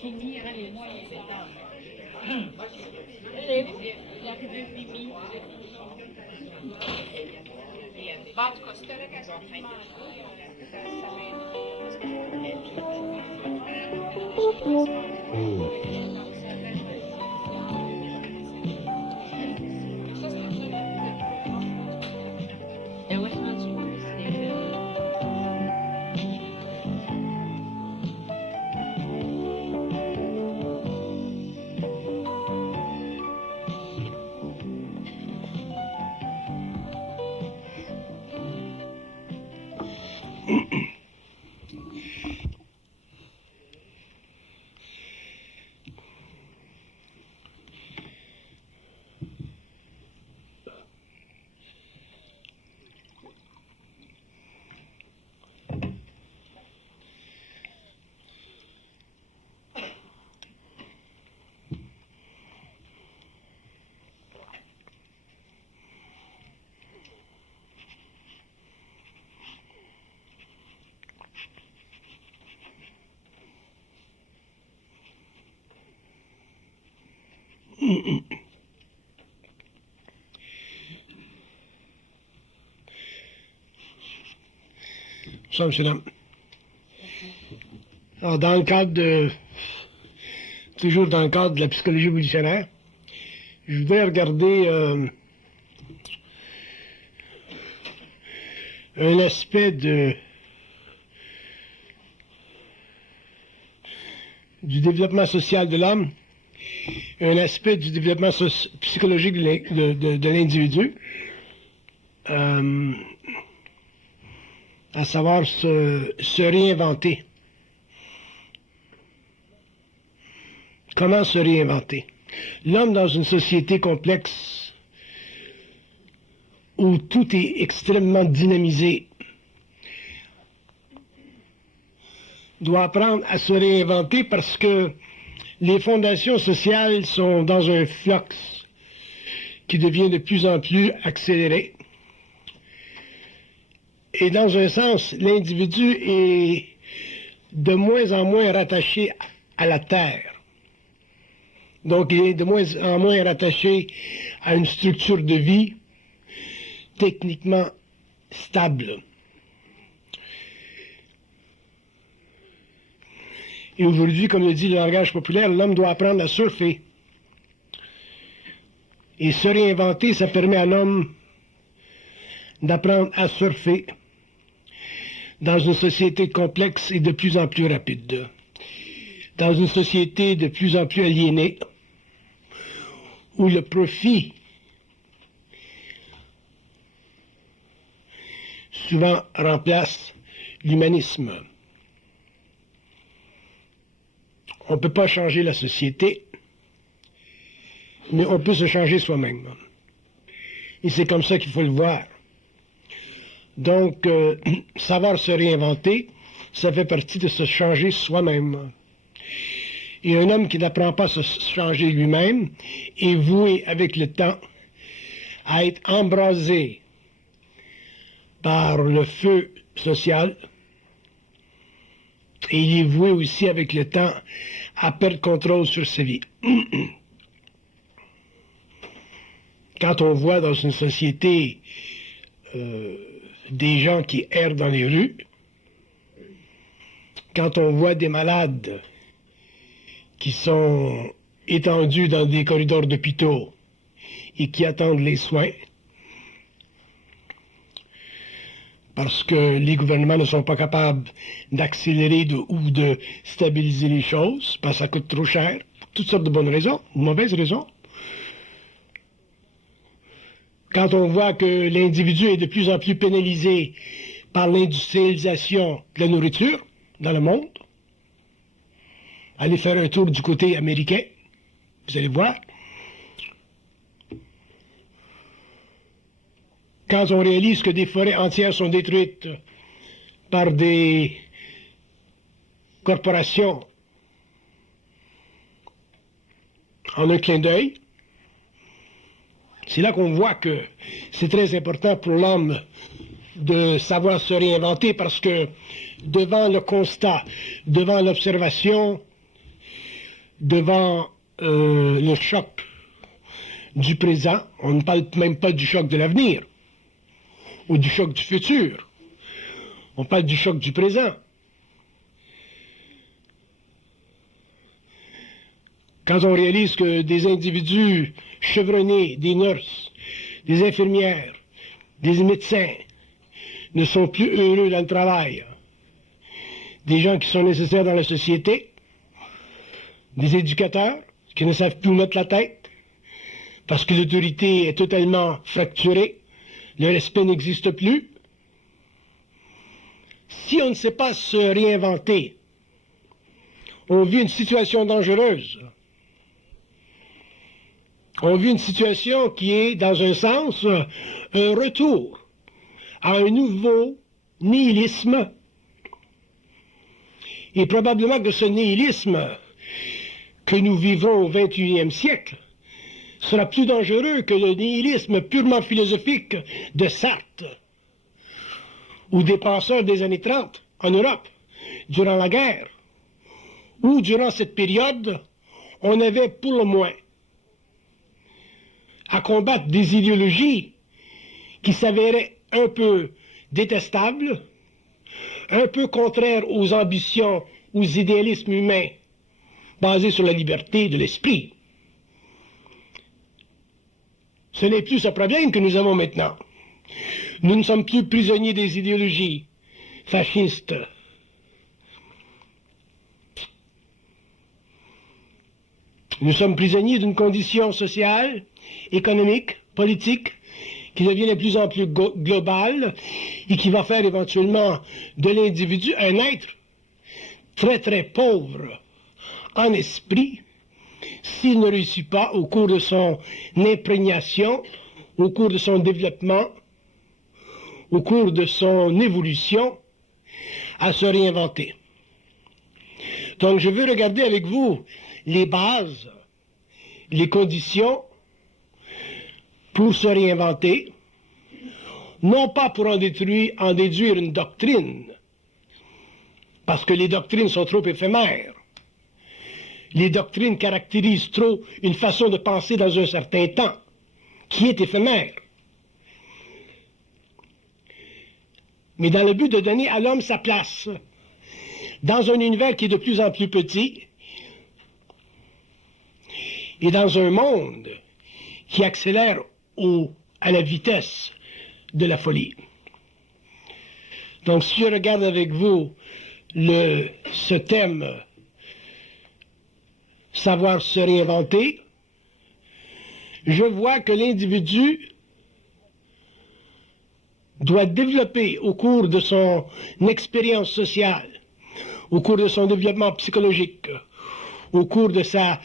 finira les moyens d'état. Elle est où? Il arrive Mimi. Bon, en tout cas, c'est correct à ce moment-là. Ça et où est-ce rendu? Ça, monsieur Dame. Alors, toujours dans le cadre de la psychologie évolutionnaire, je voudrais regarder un aspect du développement social de l'homme, un aspect du développement psychologique de l'individu, à savoir se réinventer. Comment se réinventer? L'homme dans une société complexe où tout est extrêmement dynamisé doit apprendre à se réinventer parce que les fondations sociales sont dans un flux qui devient de plus en plus accéléré. Et dans un sens, l'individu est de moins en moins rattaché à la terre. Donc, il est de moins en moins rattaché à une structure de vie techniquement stable. Et aujourd'hui, comme le dit le langage populaire, l'homme doit apprendre à surfer. Et se réinventer, ça permet à l'homme d'apprendre à surfer dans une société complexe et de plus en plus rapide. Dans une société de plus en plus aliénée, où le profit souvent remplace l'humanisme. On ne peut pas changer la société, mais on peut se changer soi-même. Et c'est comme ça qu'il faut le voir. Donc, savoir se réinventer, ça fait partie de se changer soi-même. Et un homme qui n'apprend pas à se changer lui-même est voué avec le temps à être embrasé par le feu social, et il est voué aussi avec le temps à perdre contrôle sur sa vie. Quand on voit dans une société des gens qui errent dans les rues, quand on voit des malades qui sont étendus dans des corridors d'hôpitaux et qui attendent les soins, parce que les gouvernements ne sont pas capables d'accélérer ou de stabiliser les choses, parce que ça coûte trop cher, pour toutes sortes de bonnes raisons, de mauvaises raisons. Quand on voit que l'individu est de plus en plus pénalisé par l'industrialisation de la nourriture dans le monde, allez faire un tour du côté américain, vous allez voir. Quand on réalise que des forêts entières sont détruites par des corporations en un clin d'œil, c'est là qu'on voit que c'est très important pour l'homme de savoir se réinventer, parce que devant le constat, devant l'observation devant le choc du présent, on ne parle même pas du choc de l'avenir, ou du choc du futur, on parle du choc du présent. Quand on réalise que des individus chevronnés, des nurses, des infirmières, des médecins ne sont plus heureux dans le travail, des gens qui sont nécessaires dans la société, des éducateurs qui ne savent plus où mettre la tête, parce que l'autorité est totalement fracturée, le respect n'existe plus. Si on ne sait pas se réinventer, on vit une situation dangereuse. On vit une situation qui est, dans un sens, un retour à un nouveau nihilisme. Et probablement que ce nihilisme que nous vivons au XXIe siècle sera plus dangereux que le nihilisme purement philosophique de Sartre ou des penseurs des années 30 en Europe, durant la guerre, où durant cette période, on avait pour le moins à combattre des idéologies qui s'avéraient un peu détestables, un peu contraires aux ambitions, aux idéalismes humains basés sur la liberté de l'esprit. Ce n'est plus ce problème que nous avons maintenant. Nous ne sommes plus prisonniers des idéologies fascistes. Nous sommes prisonniers d'une condition sociale, économique, politique, qui devient de plus en plus globale et qui va faire éventuellement de l'individu un être très très pauvre en esprit s'il ne réussit pas au cours de son imprégnation, au cours de son développement, au cours de son évolution, à se réinventer. Donc je veux regarder avec vous les bases, les conditions pour se réinventer, non pas pour en déduire une doctrine, parce que les doctrines sont trop éphémères. Les doctrines caractérisent trop une façon de penser dans un certain temps, qui est éphémère. Mais dans le but de donner à l'homme sa place, dans un univers qui est de plus en plus petit, et dans un monde qui accélère à la vitesse de la folie. Donc si je regarde avec vous ce thème savoir se réinventer, je vois que l'individu doit développer au cours de son expérience sociale, au cours de son développement psychologique, au cours de sa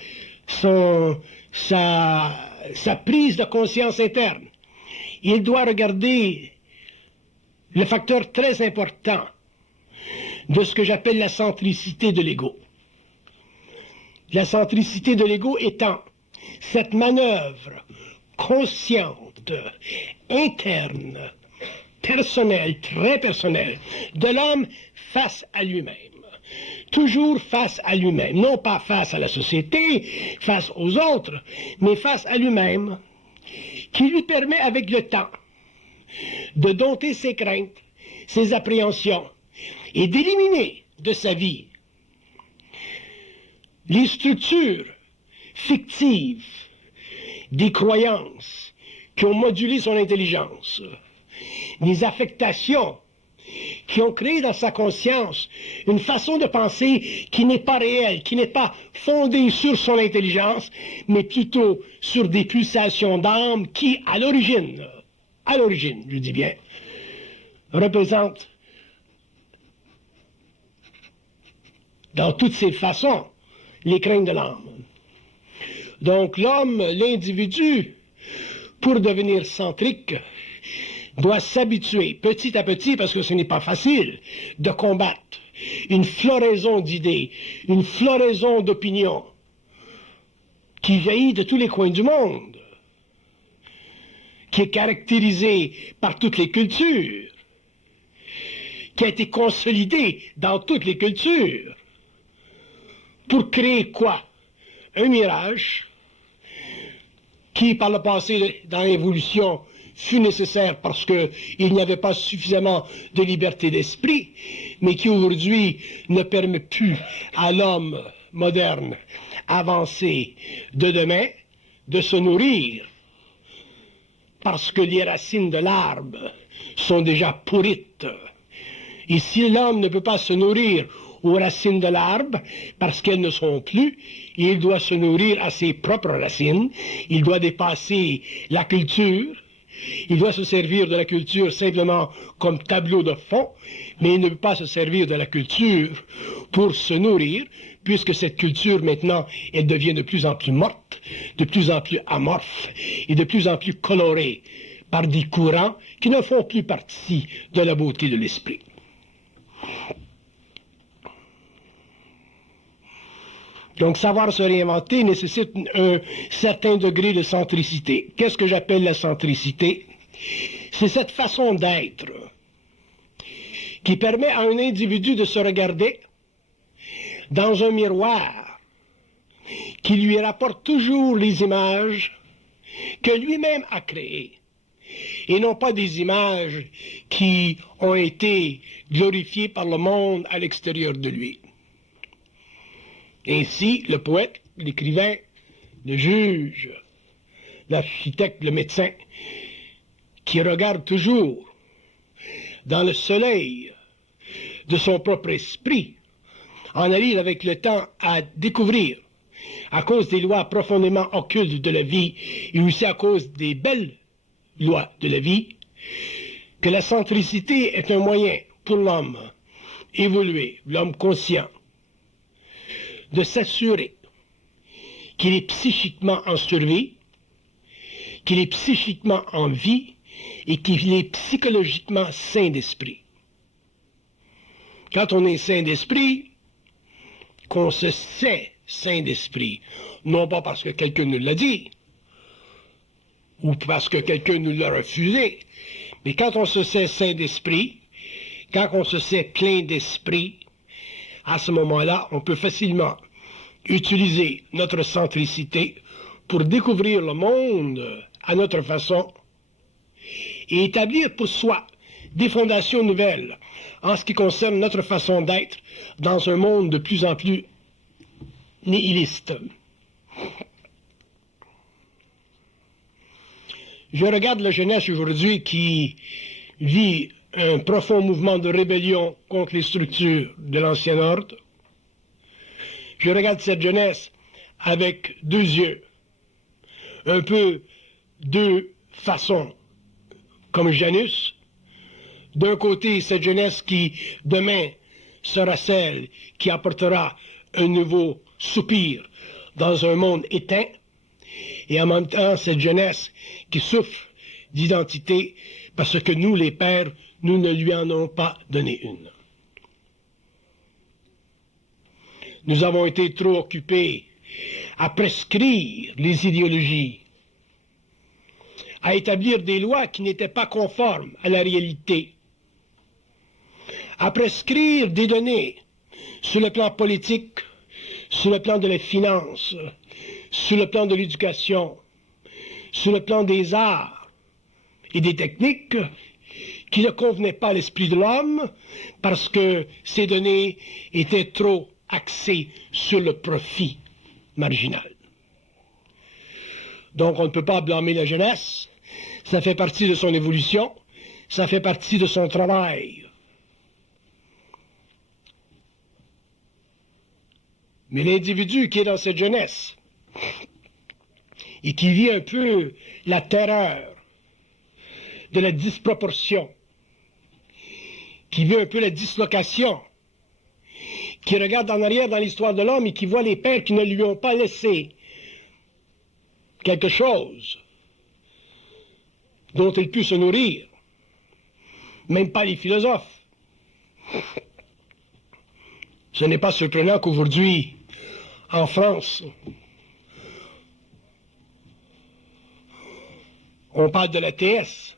prise de conscience interne. Il doit regarder le facteur très important de ce que j'appelle la centricité de l'ego. La centricité de l'ego étant cette manœuvre consciente, interne, personnelle, très personnelle, de l'homme face à lui-même. Toujours face à lui-même, non pas face à la société, face aux autres, mais face à lui-même, qui lui permet avec le temps de dompter ses craintes, ses appréhensions, et d'éliminer de sa vie les structures fictives des croyances qui ont modulé son intelligence, les affectations qui ont créé dans sa conscience une façon de penser qui n'est pas réelle, qui n'est pas fondée sur son intelligence, mais plutôt sur des pulsations d'âme qui, à l'origine, je dis bien, représentent dans toutes ses façons les craintes de l'âme. Donc l'homme, l'individu, pour devenir centrique, doit s'habituer petit à petit, parce que ce n'est pas facile, de combattre une floraison d'idées, une floraison d'opinions qui jaillit de tous les coins du monde, qui est caractérisée par toutes les cultures, qui a été consolidée dans toutes les cultures, pour créer quoi? un mirage qui, par le passé, dans l'évolution, fut nécessaire parce qu'il n'y avait pas suffisamment de liberté d'esprit, mais qui aujourd'hui ne permet plus à l'homme moderne avancé de demain de se nourrir parce que les racines de l'arbre sont déjà pourrites. Et si l'homme ne peut pas se nourrir aux racines de l'arbre parce qu'elles ne sont plus, il doit se nourrir à ses propres racines, il doit dépasser la culture, il doit se servir de la culture simplement comme tableau de fond, mais il ne peut pas se servir de la culture pour se nourrir, puisque cette culture maintenant, elle devient de plus en plus morte, de plus en plus amorphe et de plus en plus colorée par des courants qui ne font plus partie de la beauté de l'esprit. Donc, savoir se réinventer nécessite un certain degré de centricité. Qu'est-ce que j'appelle la centricité? C'est cette façon d'être qui permet à un individu de se regarder dans un miroir qui lui rapporte toujours les images que lui-même a créées, et non pas des images qui ont été glorifiées par le monde à l'extérieur de lui. Ainsi, le poète, l'écrivain, le juge, l'architecte, le médecin, qui regarde toujours dans le soleil de son propre esprit, en arrive avec le temps à découvrir, à cause des lois profondément occultes de la vie, et aussi à cause des belles lois de la vie, que la centricité est un moyen pour l'homme évolué, l'homme conscient, de s'assurer qu'il est psychiquement en survie, qu'il est psychiquement en vie et qu'il est psychologiquement sain d'esprit. Quand on est sain d'esprit, qu'on se sait sain d'esprit, non pas parce que quelqu'un nous l'a dit, ou parce que quelqu'un nous l'a refusé, mais quand on se sait sain d'esprit, quand on se sait plein d'esprit, à ce moment-là, on peut facilement utiliser notre centricité pour découvrir le monde à notre façon et établir pour soi des fondations nouvelles en ce qui concerne notre façon d'être dans un monde de plus en plus nihiliste. Je regarde la jeunesse aujourd'hui qui vit un profond mouvement de rébellion contre les structures de l'ancien ordre. Je regarde cette jeunesse avec deux yeux, un peu deux façons, comme Janus. D'un côté, cette jeunesse qui, demain, sera celle qui apportera un nouveau soupir dans un monde éteint, et en même temps, cette jeunesse qui souffre d'identité parce que nous, les pères, nous ne lui en avons pas donné une. Nous avons été trop occupés à prescrire les idéologies, à établir des lois qui n'étaient pas conformes à la réalité, à prescrire des données sur le plan politique, sur le plan de la finance, sur le plan de l'éducation, sur le plan des arts et des techniques qui ne convenaient pas à l'esprit de l'homme parce que ces données étaient trop axées sur le profit marginal. Donc on ne peut pas blâmer la jeunesse, ça fait partie de son évolution, ça fait partie de son travail. Mais l'individu qui est dans cette jeunesse et qui vit un peu la terreur de la disproportion, qui vit un peu la dislocation, qui regarde en arrière dans l'histoire de l'homme et qui voit les pères qui ne lui ont pas laissé quelque chose dont il put se nourrir, même pas les philosophes. Ce n'est pas surprenant qu'aujourd'hui, en France, on parle de l'ATS,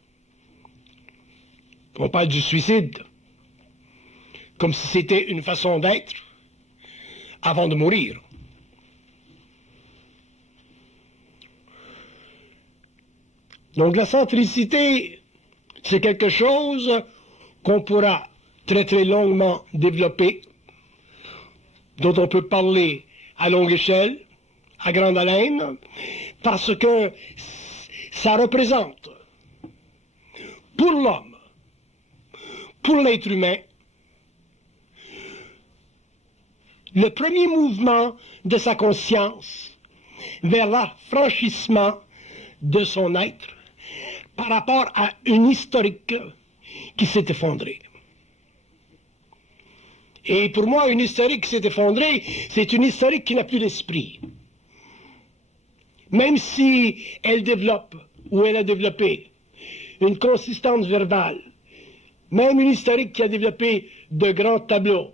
on parle du suicide, comme si c'était une façon d'être avant de mourir. Donc la centricité, c'est quelque chose qu'on pourra très très longuement développer, dont on peut parler à longue échelle, à grande haleine, parce que ça représente pour l'homme, pour l'être humain, le premier mouvement de sa conscience vers l'affranchissement de son être par rapport à une historique qui s'est effondrée. Et pour moi, une historique qui s'est effondrée, c'est une historique qui n'a plus d'esprit. Même si elle développe, ou elle a développé, une consistance verbale, même une historique qui a développé de grands tableaux,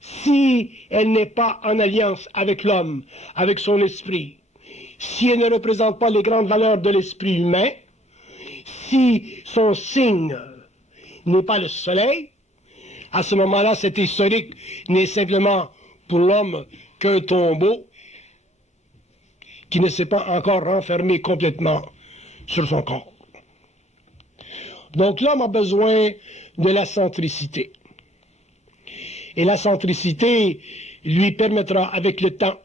si elle n'est pas en alliance avec l'homme, avec son esprit, si elle ne représente pas les grandes valeurs de l'esprit humain, si son signe n'est pas le soleil, à ce moment-là, cette historique n'est simplement pour l'homme qu'un tombeau qui ne s'est pas encore renfermé complètement sur son corps. Donc l'homme a besoin de la centricité. Et la centricité lui permettra avec le temps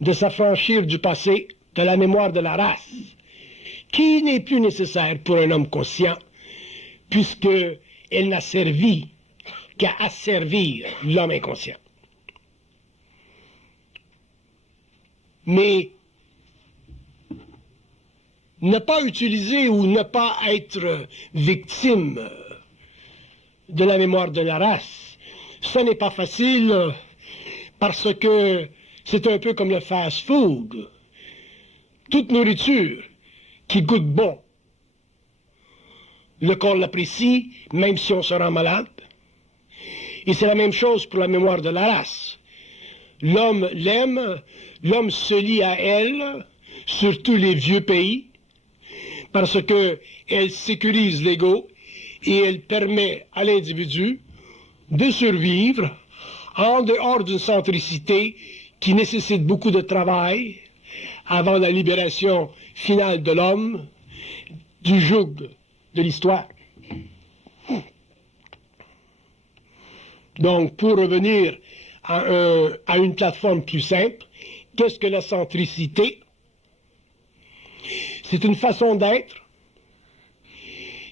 de s'affranchir du passé, de la mémoire de la race, qui n'est plus nécessaire pour un homme conscient, puisqu'elle n'a servi qu'à asservir l'homme inconscient. Mais ne pas utiliser ou ne pas être victime de la mémoire de la race, ce n'est pas facile parce que c'est un peu comme le fast-food. Toute nourriture qui goûte bon, le corps l'apprécie même si on se rend malade. Et c'est la même chose pour la mémoire de la race. L'homme l'aime, l'homme se lie à elle, surtout les vieux pays, parce qu'elle sécurise l'ego et elle permet à l'individu de survivre en dehors d'une centricité qui nécessite beaucoup de travail avant la libération finale de l'homme du joug de l'histoire. Donc, pour revenir à une plateforme plus simple, qu'est-ce que la centricité? C'est une façon d'être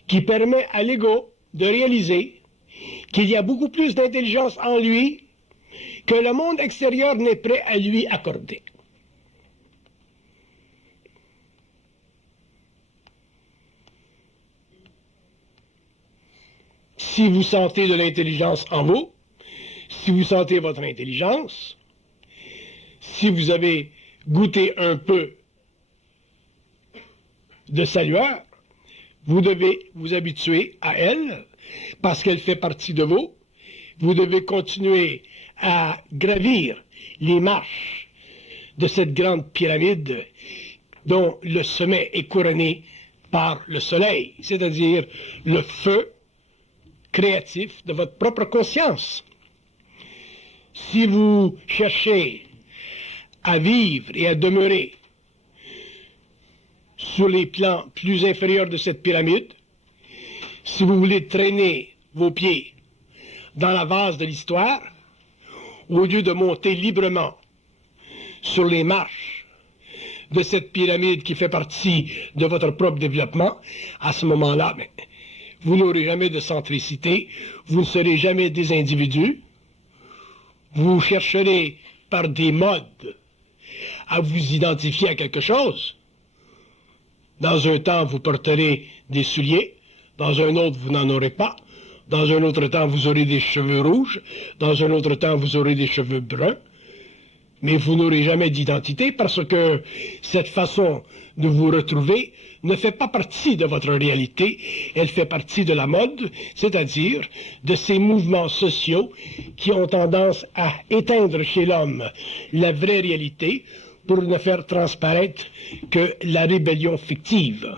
qui permet à l'ego de réaliser qu'il y a beaucoup plus d'intelligence en lui que le monde extérieur n'est prêt à lui accorder. Si vous sentez de l'intelligence en vous, si vous sentez votre intelligence, si vous avez goûté un peu de sa lueur, vous devez vous habituer à elle, parce qu'elle fait partie de vous. Vous devez continuer à gravir les marches de cette grande pyramide dont le sommet est couronné par le soleil, c'est-à-dire le feu créatif de votre propre conscience. Si vous cherchez à vivre et à demeurer sur les plans plus inférieurs de cette pyramide, si vous voulez traîner vos pieds dans la vase de l'histoire, au lieu de monter librement sur les marches de cette pyramide qui fait partie de votre propre développement, à ce moment-là, vous n'aurez jamais de centricité, vous ne serez jamais des individus, vous chercherez par des modes à vous identifier à quelque chose. Dans un temps, vous porterez des souliers, dans un autre, vous n'en aurez pas. Dans un autre temps, vous aurez des cheveux rouges. Dans un autre temps, vous aurez des cheveux bruns. Mais vous n'aurez jamais d'identité parce que cette façon de vous retrouver ne fait pas partie de votre réalité. Elle fait partie de la mode, c'est-à-dire de ces mouvements sociaux qui ont tendance à éteindre chez l'homme la vraie réalité pour ne faire transparaître que la rébellion fictive.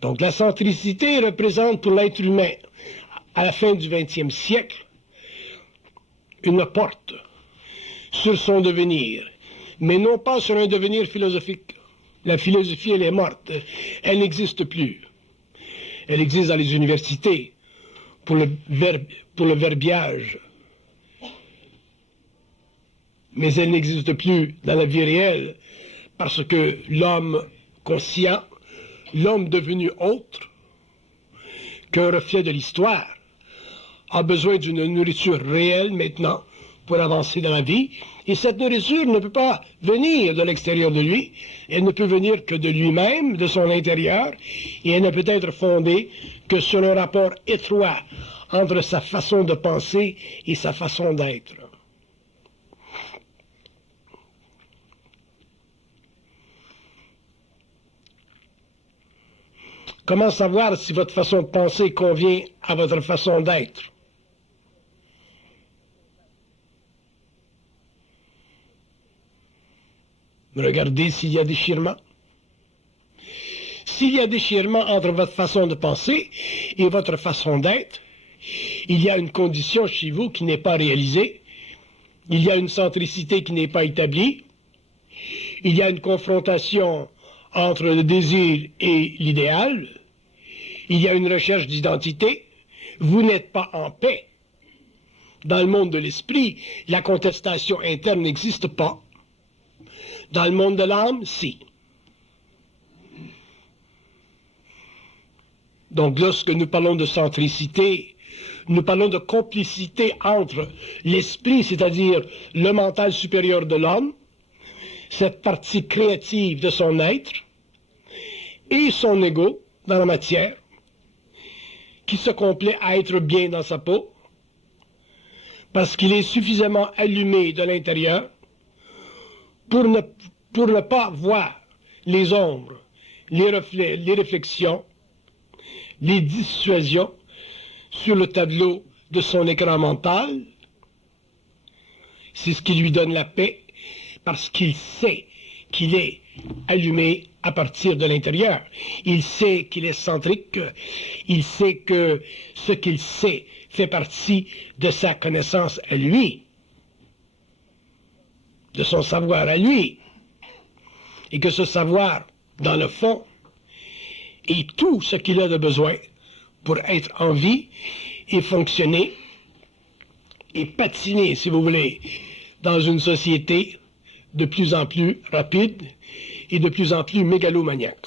Donc la centricité représente pour l'être humain, à la fin du XXe siècle, une porte sur son devenir mais non pas sur un devenir philosophique. La philosophie, elle est morte. Elle n'existe plus. Elle existe dans les universités pour le verbiage. Mais elle n'existe plus dans la vie réelle parce que l'homme conscient, l'homme devenu autre qu'un reflet de l'histoire, a besoin d'une nourriture réelle maintenant pour avancer dans la vie. Et cette nourriture ne peut pas venir de l'extérieur de lui, elle ne peut venir que de lui-même, de son intérieur, et elle ne peut être fondée que sur un rapport étroit entre sa façon de penser et sa façon d'être. Comment savoir si votre façon de penser convient à votre façon d'être? Regardez s'il y a déchirement. S'il y a déchirement entre votre façon de penser et votre façon d'être, il y a une condition chez vous qui n'est pas réalisée, il y a une centricité qui n'est pas établie, il y a une confrontation entre le désir et l'idéal, il y a une recherche d'identité, vous n'êtes pas en paix. Dans le monde de l'esprit, la contestation interne n'existe pas. Dans le monde de l'âme, si. Donc lorsque nous parlons de centricité, nous parlons de complicité entre l'esprit, c'est-à-dire le mental supérieur de l'homme, cette partie créative de son être, et son ego dans la matière, qui se complaît à être bien dans sa peau, parce qu'il est suffisamment allumé de l'intérieur pour ne pas voir les ombres, les reflets, les réflexions, les dissuasions sur le tableau de son écran mental. C'est ce qui lui donne la paix, parce qu'il sait qu'il est allumé à partir de l'intérieur. Il sait qu'il est centrique, il sait que ce qu'il sait fait partie de sa connaissance à lui, de son savoir à lui, et que ce savoir, dans le fond, est tout ce qu'il a de besoin pour être en vie et fonctionner et patiner, si vous voulez, dans une société de plus en plus rapide et de plus en plus mégalomaniaque.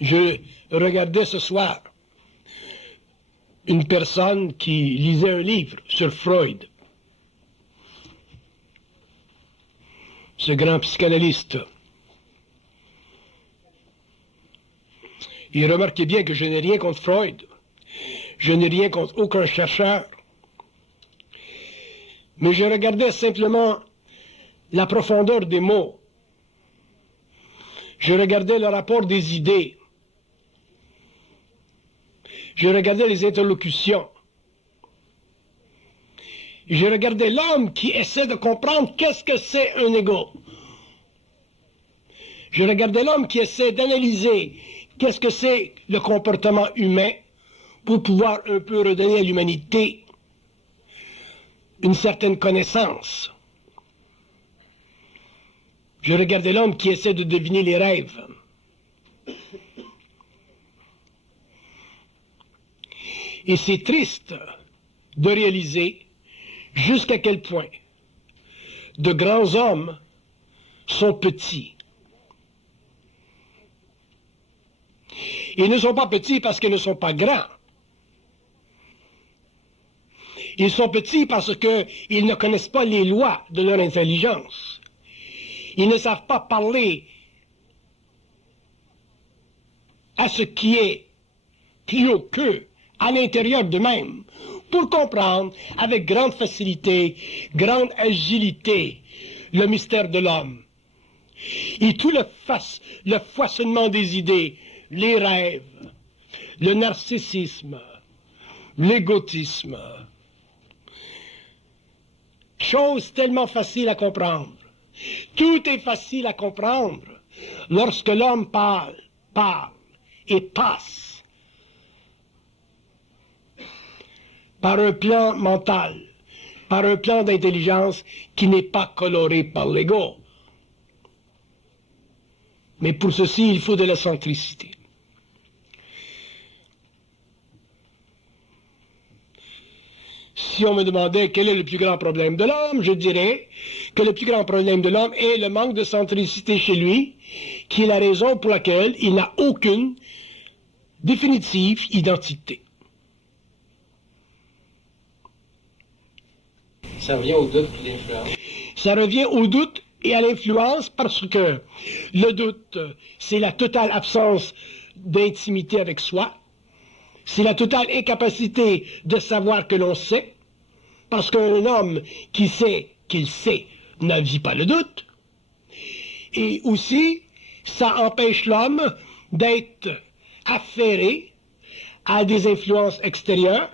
Je regardais ce soir une personne qui lisait un livre sur Freud, ce grand psychanalyste. Et remarquez bien que je n'ai rien contre Freud, je n'ai rien contre aucun chercheur, mais je regardais simplement la profondeur des mots, je regardais le rapport des idées, je regardais les interlocutions, je regardais l'homme qui essaie de comprendre qu'est-ce que c'est un ego. Je regardais l'homme qui essaie d'analyser qu'est-ce que c'est le comportement humain pour pouvoir un peu redonner à l'humanité une certaine connaissance. Je regardais l'homme qui essaie de deviner les rêves. Et c'est triste de réaliser jusqu'à quel point de grands hommes sont petits. Ils ne sont pas petits parce qu'ils ne sont pas grands. Ils sont petits parce qu'ils ne connaissent pas les lois de leur intelligence. Ils ne savent pas parler à ce qui est plus haut qu'eux, à l'intérieur d'eux-mêmes, pour comprendre avec grande facilité, grande agilité, le mystère de l'homme. Et tout le foisonnement des idées, les rêves, le narcissisme, l'égotisme. Chose tellement facile à comprendre. Tout est facile à comprendre lorsque l'homme parle et passe par un plan mental, par un plan d'intelligence qui n'est pas coloré par l'ego. Mais pour ceci, il faut de la centricité. Si on me demandait quel est le plus grand problème de l'homme, je dirais que le plus grand problème de l'homme est le manque de centricité chez lui, qui est la raison pour laquelle il n'a aucune définitive identité. Ça revient au doute et l'influence. Ça revient au doute et à l'influence parce que le doute, c'est la totale absence d'intimité avec soi. C'est la totale incapacité de savoir que l'on sait, parce qu'un homme qui sait qu'il sait ne vit pas le doute. Et aussi, ça empêche l'homme d'être affairé à des influences extérieures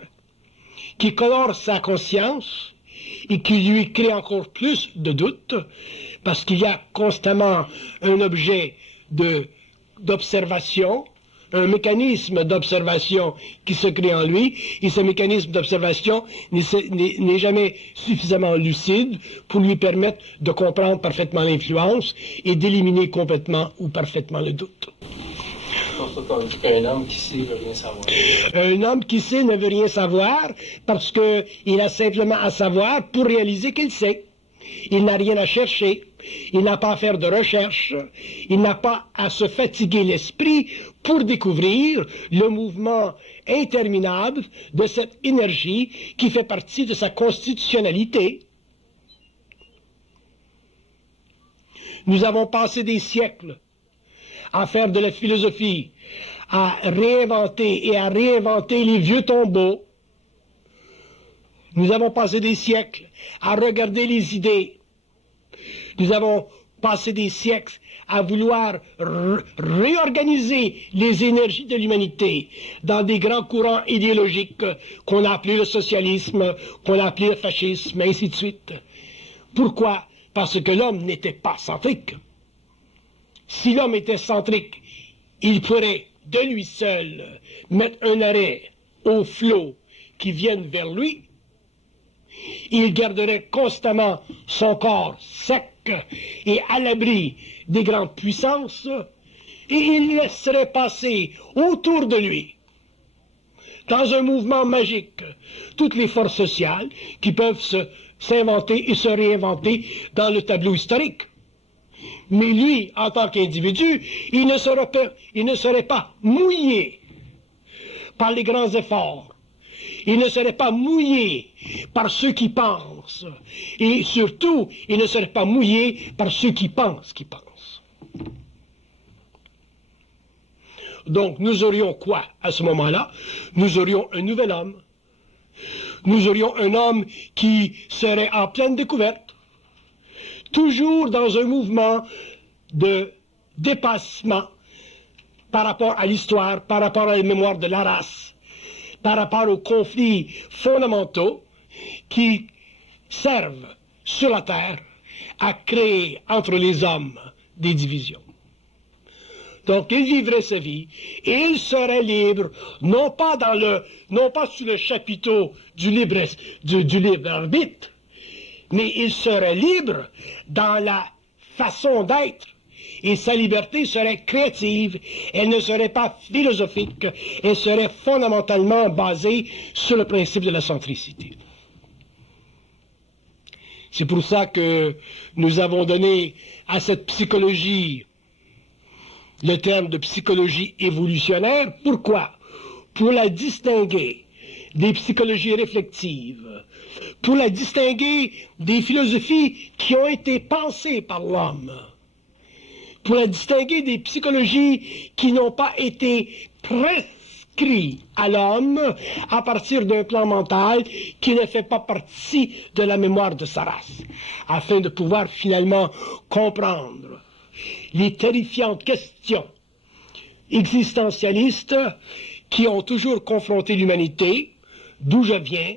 qui colorent sa conscience et qui lui créent encore plus de doutes, parce qu'il y a constamment un objet d'observation, un mécanisme d'observation qui se crée en lui, et ce mécanisme d'observation n'est jamais suffisamment lucide pour lui permettre de comprendre parfaitement l'influence et d'éliminer complètement ou parfaitement le doute. C'est pour ça qu'on dit qu'un homme qui sait ne veut rien savoir. Un homme qui sait ne veut rien savoir parce qu'il a simplement à savoir pour réaliser qu'il sait. Il n'a rien à chercher, il n'a pas à faire de recherche, il n'a pas à se fatiguer l'esprit pour découvrir le mouvement interminable de cette énergie qui fait partie de sa constitutionnalité. Nous avons passé des siècles à faire de la philosophie, à réinventer et à réinventer les vieux tombeaux. Nous avons passé des siècles à regarder les idées. Nous avons passé des siècles à vouloir réorganiser les énergies de l'humanité dans des grands courants idéologiques qu'on a appelés le socialisme, qu'on a appelé le fascisme, ainsi de suite. Pourquoi? Parce que l'homme n'était pas centrique. Si l'homme était centrique, il pourrait de lui seul mettre un arrêt aux flots qui viennent vers lui. Il garderait constamment son corps sec et à l'abri des grandes puissances, et il laisserait passer autour de lui, dans un mouvement magique, toutes les forces sociales qui peuvent s'inventer et se réinventer dans le tableau historique. Mais lui, en tant qu'individu, il ne serait pas mouillé par les grands efforts. Il ne serait pas mouillé par ceux qui pensent. Et surtout, il ne serait pas mouillé par ceux qui pensent qu'ils pensent. Donc, nous aurions quoi à ce moment-là? Nous aurions un nouvel homme. Nous aurions un homme qui serait en pleine découverte, toujours dans un mouvement de dépassement par rapport à l'histoire, par rapport à la mémoire de la race, par rapport aux conflits fondamentaux qui servent sur la Terre à créer entre les hommes des divisions. Donc il vivrait sa vie et il serait libre, non pas sous le chapiteau du libre arbitre, mais il serait libre dans la façon d'être. Et sa liberté serait créative, elle ne serait pas philosophique, elle serait fondamentalement basée sur le principe de la centricité. C'est pour ça que nous avons donné à cette psychologie le terme de psychologie évolutionnaire. Pourquoi? Pour la distinguer des psychologies réflexives, pour la distinguer des philosophies qui ont été pensées par l'homme, pour la distinguer des psychologies qui n'ont pas été prescrites à l'homme à partir d'un plan mental qui ne fait pas partie de la mémoire de sa race, afin de pouvoir finalement comprendre les terrifiantes questions existentialistes qui ont toujours confronté l'humanité: d'où je viens,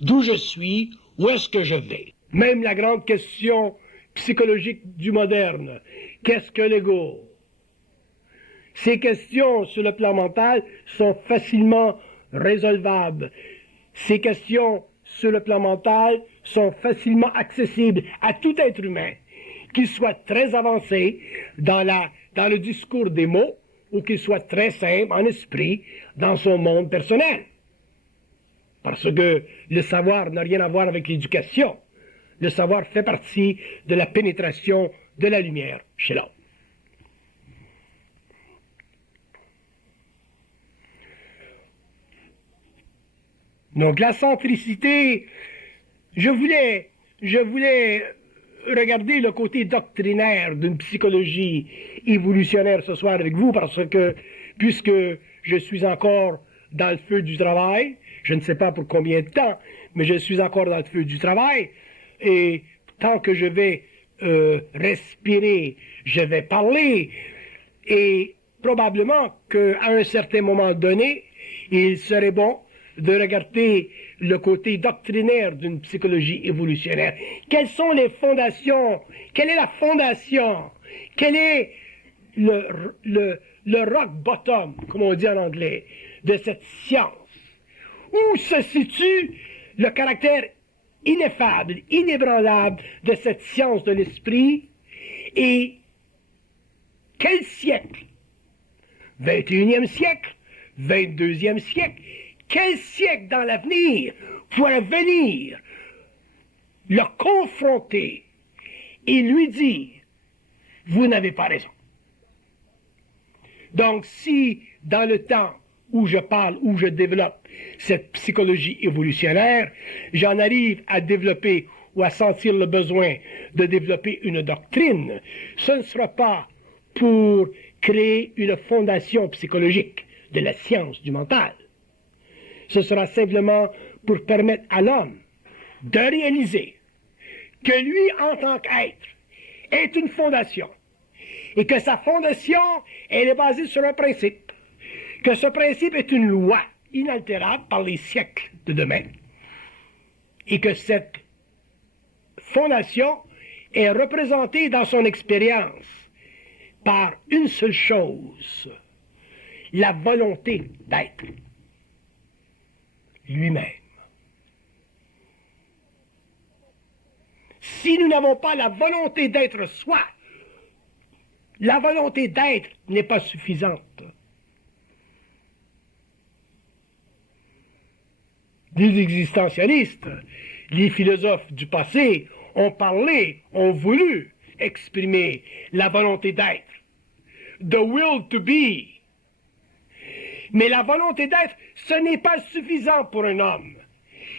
d'où je suis, où est-ce que je vais. Même la grande question psychologique du moderne. Qu'est-ce que l'ego? Ces questions sur le plan mental sont facilement résolvables. Ces questions sur le plan mental sont facilement accessibles à tout être humain, qu'il soit très avancé dans le discours des mots ou qu'il soit très simple en esprit dans son monde personnel. Parce que le savoir n'a rien à voir avec l'éducation. Le savoir fait partie de la pénétration de la lumière chez l'homme. Donc la centricité, je voulais regarder le côté doctrinaire d'une psychologie évolutionnaire ce soir avec vous parce que, puisque je suis encore dans le feu du travail, je ne sais pas pour combien de temps, mais je suis encore dans le feu du travail, et tant que je vais respirer, je vais parler, et probablement qu'à un certain moment donné, il serait bon de regarder le côté doctrinaire d'une psychologie évolutionnaire. Quelles sont les fondations? Quelle est la fondation? Quel est le rock bottom, comme on dit en anglais, de cette science? Où se situe le caractère ineffable, inébranlable de cette science de l'esprit? Et quel siècle? 21e siècle? 22e siècle? Quel siècle dans l'avenir pourrait venir le confronter et lui dire « Vous n'avez pas raison ». Donc si dans le temps où je parle, où je développe cette psychologie évolutionnaire, j'en arrive à développer ou à sentir le besoin de développer une doctrine, ce ne sera pas pour créer une fondation psychologique de la science du mental. Ce sera simplement pour permettre à l'homme de réaliser que lui, en tant qu'être, est une fondation. Et que sa fondation, elle est basée sur un principe. Que ce principe est une loi inaltérable par les siècles de demain. Et que cette fondation est représentée dans son expérience par une seule chose, la volonté d'être lui-même. Si nous n'avons pas la volonté d'être soi, la volonté d'être n'est pas suffisante. Les existentialistes, les philosophes du passé ont parlé, ont voulu exprimer la volonté d'être, the will to be. Mais la volonté d'être, ce n'est pas suffisant pour un homme.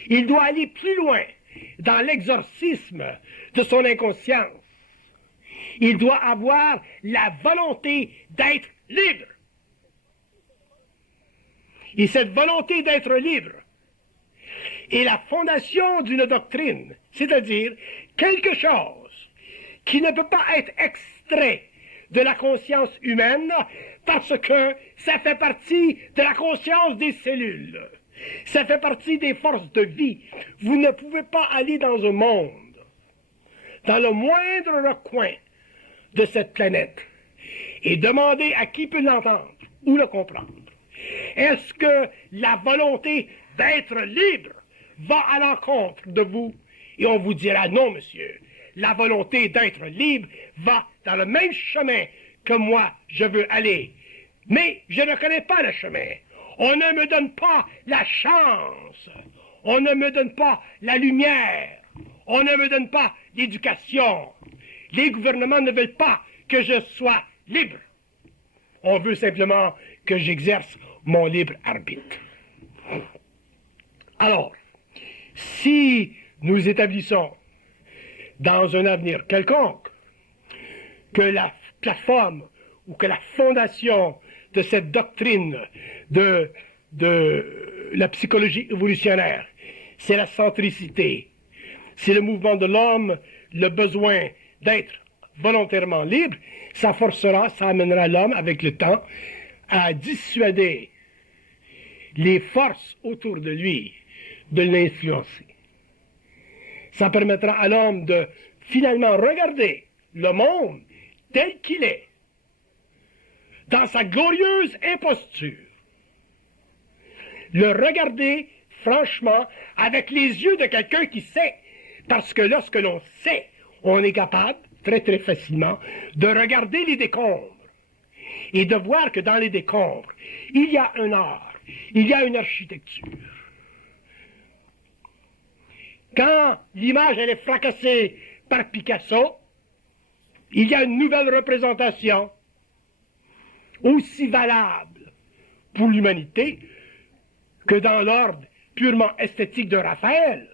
Il doit aller plus loin dans l'exorcisme de son inconscience. Il doit avoir la volonté d'être libre. Et cette volonté d'être libre est la fondation d'une doctrine, c'est-à-dire quelque chose qui ne peut pas être extrait de la conscience humaine parce que ça fait partie de la conscience des cellules. Ça fait partie des forces de vie. Vous ne pouvez pas aller dans un monde, dans le moindre recoin de cette planète, et demander à qui peut l'entendre ou le comprendre. Est-ce que la volonté d'être libre va à l'encontre de vous? Et on vous dira non, monsieur. La volonté d'être libre va dans le même chemin que moi je veux aller. Mais je ne connais pas le chemin. On ne me donne pas la chance. On ne me donne pas la lumière. On ne me donne pas l'éducation. Les gouvernements ne veulent pas que je sois libre. On veut simplement que j'exerce mon libre arbitre. Alors, si nous établissons dans un avenir quelconque que la plateforme ou que la fondation de cette doctrine de la psychologie évolutionnaire, c'est la centricité, c'est le mouvement de l'homme, le besoin d'être volontairement libre, ça forcera, ça amènera l'homme avec le temps à dissuader les forces autour de lui de l'influencer. Ça permettra à l'homme de finalement regarder le monde tel qu'il est, dans sa glorieuse imposture, le regarder franchement avec les yeux de quelqu'un qui sait, parce que lorsque l'on sait, on est capable, très très facilement, de regarder les décombres et de voir que dans les décombres, il y a un art, il y a une architecture. Quand l'image elle est fracassée par Picasso, il y a une nouvelle représentation aussi valable pour l'humanité que dans l'ordre purement esthétique de Raphaël.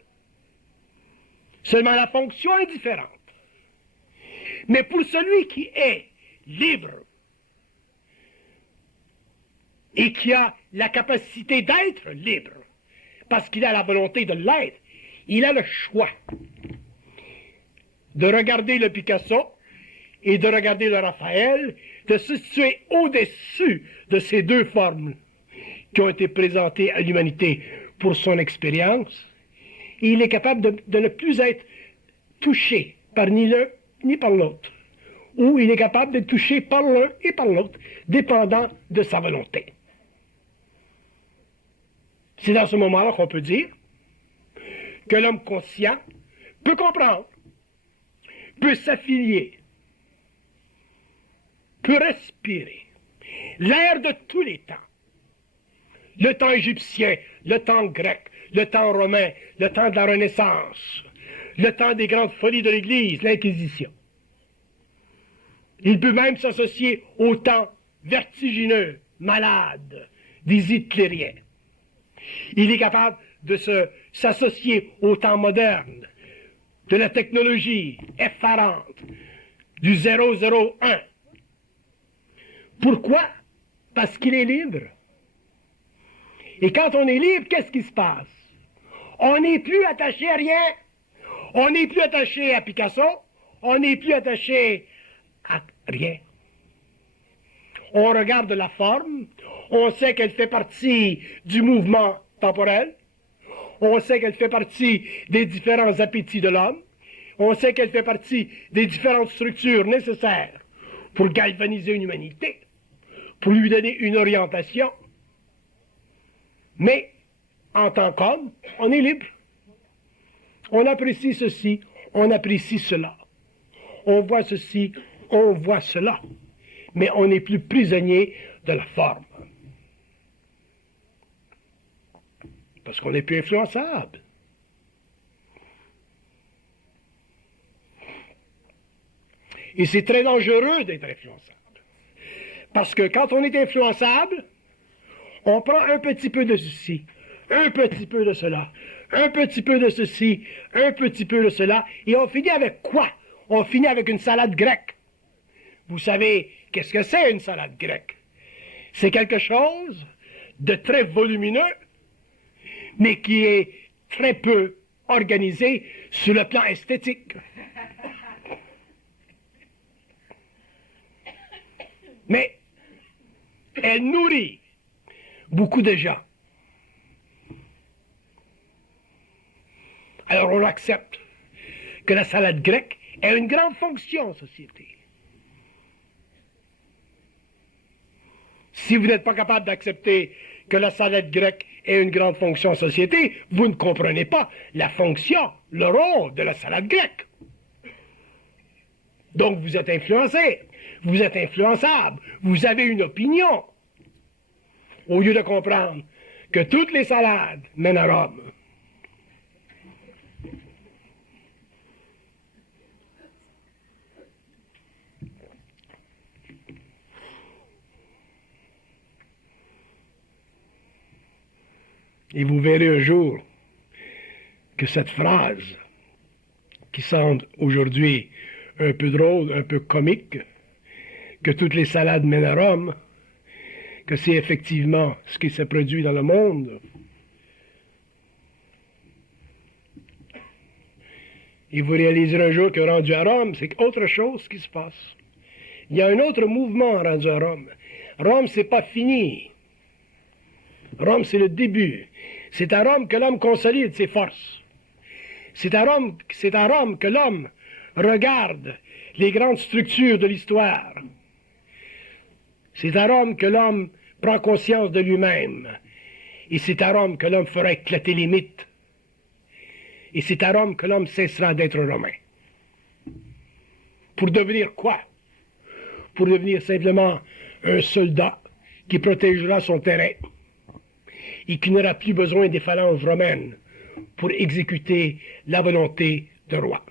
Seulement la fonction est différente. Mais pour celui qui est libre et qui a la capacité d'être libre, parce qu'il a la volonté de l'être, il a le choix de regarder le Picasso et de regarder le Raphaël, de se situer au-dessus de ces deux formes qui ont été présentées à l'humanité pour son expérience. Et il est capable de ne plus être touché par ni l'un ni par l'autre, ou il est capable d'être touché par l'un et par l'autre, dépendant de sa volonté. C'est dans ce moment-là qu'on peut dire que l'homme conscient peut comprendre, peut s'affilier, peut respirer l'air de tous les temps. Le temps égyptien, le temps grec, le temps romain, le temps de la Renaissance, le temps des grandes folies de l'Église, l'Inquisition. Il peut même s'associer au temps vertigineux, malade, des hitlériens. Il est capable de s'associer au temps moderne, de la technologie effarante, du 001. Pourquoi? Parce qu'il est libre. Et quand on est libre, qu'est-ce qui se passe? On n'est plus attaché à rien. On n'est plus attaché à Picasso. On n'est plus attaché à rien. On regarde la forme. On sait qu'elle fait partie du mouvement temporel. On sait qu'elle fait partie des différents appétits de l'homme. On sait qu'elle fait partie des différentes structures nécessaires pour galvaniser une humanité, pour lui donner une orientation. Mais, en tant qu'homme, on est libre. On apprécie ceci, on apprécie cela. On voit ceci, on voit cela. Mais on n'est plus prisonnier de la forme. Parce qu'on n'est plus influençable. Et c'est très dangereux d'être influençable. Parce que quand on est influençable, on prend un petit peu de ceci, un petit peu de cela, un petit peu de ceci, un petit peu de cela, et on finit avec quoi? On finit avec une salade grecque. Vous savez, qu'est-ce que c'est une salade grecque? C'est quelque chose de très volumineux, mais qui est très peu organisé sur le plan esthétique. Mais elle nourrit beaucoup de gens. Alors on accepte que la salade grecque ait une grande fonction en société. Si vous n'êtes pas capable d'accepter que la salade grecque ait une grande fonction en société, vous ne comprenez pas la fonction, le rôle de la salade grecque. Donc vous êtes influencé, vous êtes influençable, vous avez une opinion, au lieu de comprendre que toutes les salades mènent à Rome. Et vous verrez un jour que cette phrase, qui semble aujourd'hui un peu drôle, un peu comique, que toutes les salades mènent à Rome, que c'est effectivement ce qui se produit dans le monde. Et vous réaliserez un jour que rendu à Rome, c'est autre chose qui se passe. Il y a un autre mouvement rendu à Rome. Rome, c'est pas fini. Rome, c'est le début. C'est à Rome que l'homme consolide ses forces. C'est à Rome que l'homme regarde les grandes structures de l'histoire, c'est à Rome que l'homme prend conscience de lui-même. Et c'est à Rome que l'homme fera éclater les mythes. Et c'est à Rome que l'homme cessera d'être romain. Pour devenir quoi? Pour devenir simplement un soldat qui protégera son terrain et qui n'aura plus besoin des phalanges romaines pour exécuter la volonté de roi.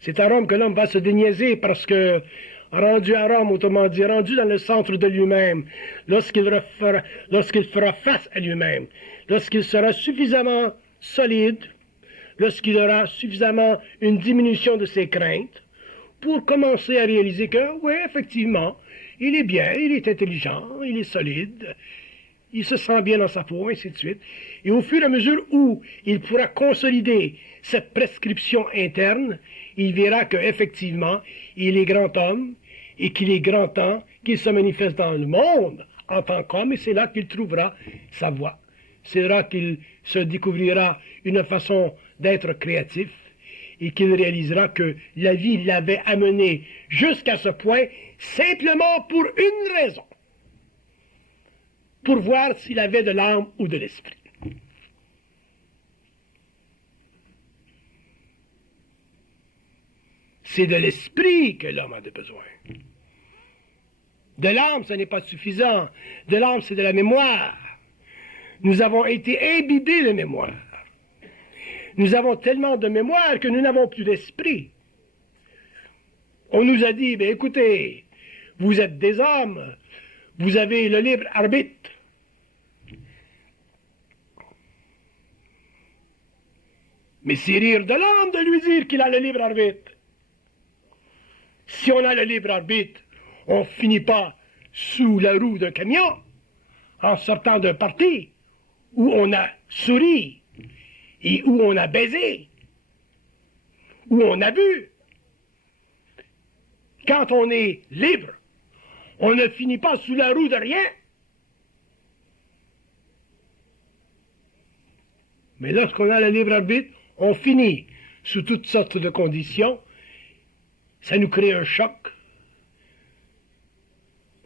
C'est à Rome que l'homme va se déniaiser parce que, rendu à Rome, autrement dit, rendu dans le centre de lui-même, lorsqu'il fera face à lui-même, lorsqu'il sera suffisamment solide, lorsqu'il aura suffisamment une diminution de ses craintes, pour commencer à réaliser que, oui, effectivement, il est bien, il est intelligent, il est solide, il se sent bien dans sa peau, ainsi de suite. Et au fur et à mesure où il pourra consolider cette prescription interne, il verra qu'effectivement, il est grand homme et qu'il est grand temps qu'il se manifeste dans le monde en tant qu'homme, et c'est là qu'il trouvera sa voie. C'est là qu'il se découvrira une façon d'être créatif et qu'il réalisera que la vie l'avait amené jusqu'à ce point simplement pour une raison, pour voir s'il avait de l'âme ou de l'esprit. C'est de l'esprit que l'homme a besoin. De l'âme, ce n'est pas suffisant. De l'âme, c'est de la mémoire. Nous avons été imbibés de mémoire. Nous avons tellement de mémoire que nous n'avons plus d'esprit. On nous a dit, ben écoutez, vous êtes des hommes, vous avez le libre arbitre. Mais c'est rire de l'homme de lui dire qu'il a le libre arbitre. Si on a le libre arbitre, on ne finit pas sous la roue d'un camion en sortant d'un parti où on a souri et où on a baisé, où on a bu. Quand on est libre, on ne finit pas sous la roue de rien. Mais lorsqu'on a le libre arbitre, on finit sous toutes sortes de conditions. Ça nous crée un choc.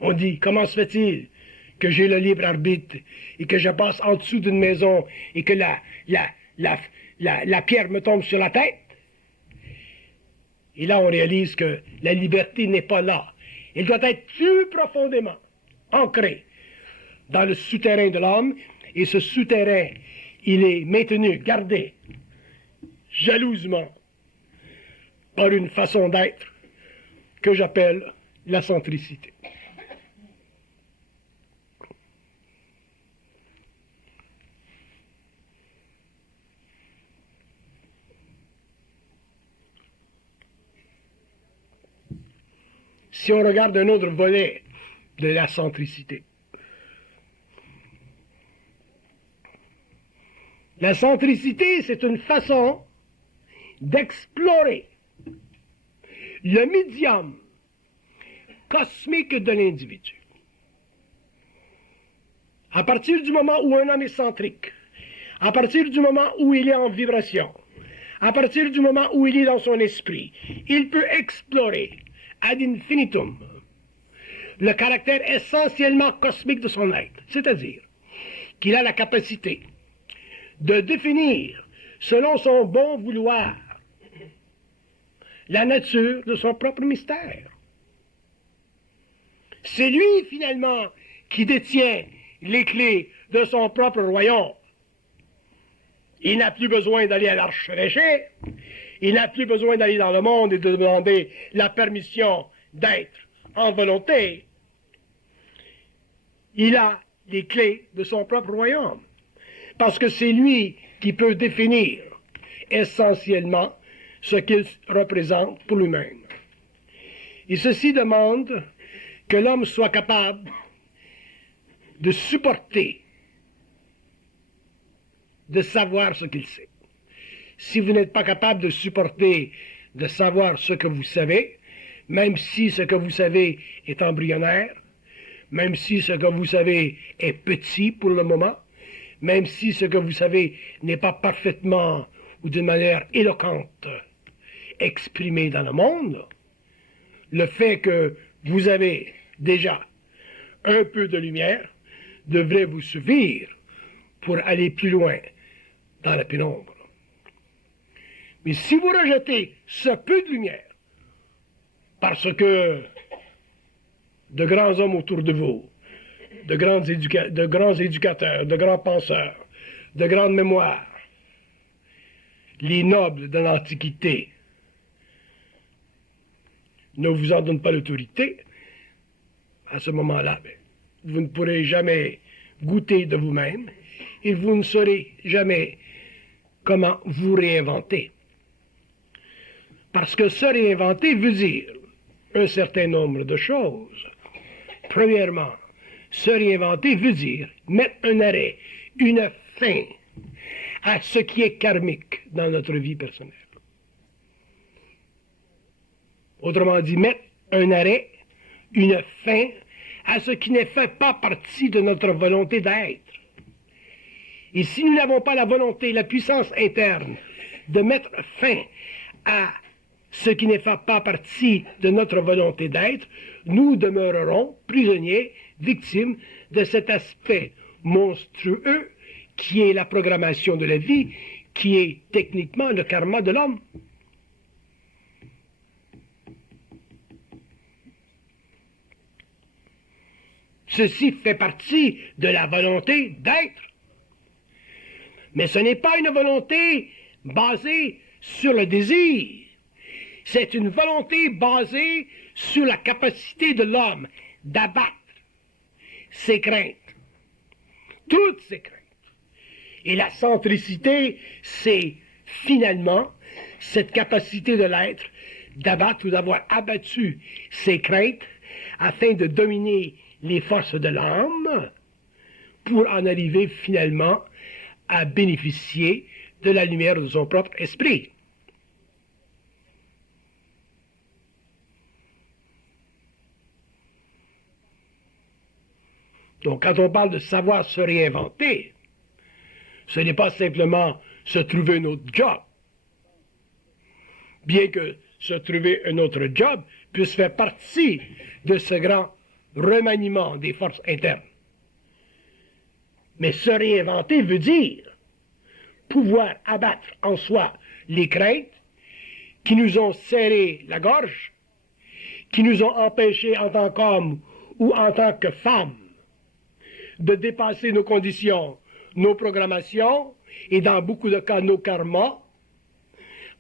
On dit, comment se fait-il que j'ai le libre arbitre et que je passe en dessous d'une maison et que la pierre me tombe sur la tête? Et là, on réalise que la liberté n'est pas là. Elle doit être plus profondément ancrée dans le souterrain de l'homme. Et ce souterrain, il est maintenu, gardé, jalousement, par une façon d'être que j'appelle la centricité. Si on regarde un autre volet de la centricité, la centricité, c'est une façon d'explorer le médium cosmique de l'individu. À partir du moment où un homme est centrique, à partir du moment où il est en vibration, à partir du moment où il est dans son esprit, il peut explorer ad infinitum le caractère essentiellement cosmique de son être, c'est-à-dire qu'il a la capacité de définir, selon son bon vouloir, la nature de son propre mystère. C'est lui, finalement, qui détient les clés de son propre royaume. Il n'a plus besoin d'aller à l'archevêché, il n'a plus besoin d'aller dans le monde et de demander la permission d'être en volonté. Il a les clés de son propre royaume, parce que c'est lui qui peut définir essentiellement ce qu'il représente pour lui-même. Et ceci demande que l'homme soit capable de supporter, de savoir ce qu'il sait. Si vous n'êtes pas capable de supporter, de savoir ce que vous savez, même si ce que vous savez est embryonnaire, même si ce que vous savez est petit pour le moment, même si ce que vous savez n'est pas parfaitement ou d'une manière éloquente exprimé dans le monde, le fait que vous avez déjà un peu de lumière devrait vous suffire pour aller plus loin dans la pénombre. Mais si vous rejetez ce peu de lumière, parce que de grands hommes autour de vous, de grands éducateurs, de grands penseurs, de grandes mémoires, les nobles de l'Antiquité ne vous en donnent pas l'autorité, à ce moment-là, vous ne pourrez jamais goûter de vous-même et vous ne saurez jamais comment vous réinventer. Parce que se réinventer veut dire un certain nombre de choses. Premièrement, se réinventer veut dire mettre un arrêt, une fin à ce qui est karmique dans notre vie personnelle. Autrement dit, mettre un arrêt, une fin à ce qui ne fait pas partie de notre volonté d'être. Et si nous n'avons pas la volonté, la puissance interne de mettre fin à ce qui ne fait pas partie de notre volonté d'être, nous demeurerons prisonniers, victimes de cet aspect monstrueux qui est la programmation de la vie, qui est techniquement le karma de l'homme. Ceci fait partie de la volonté d'être. Mais ce n'est pas une volonté basée sur le désir. C'est une volonté basée sur la capacité de l'homme d'abattre ses craintes. Toutes ses craintes. Et la centricité, c'est finalement cette capacité de l'être d'abattre ou d'avoir abattu ses craintes afin de dominer les forces de l'âme pour en arriver finalement à bénéficier de la lumière de son propre esprit. Donc, quand on parle de savoir se réinventer, ce n'est pas simplement se trouver un autre job. Bien que se trouver un autre job puisse faire partie de ce grand remaniement des forces internes. Mais se réinventer veut dire pouvoir abattre en soi les craintes qui nous ont serré la gorge, qui nous ont empêchés en tant qu'hommes ou en tant que femmes de dépasser nos conditions, nos programmations et dans beaucoup de cas nos karmas,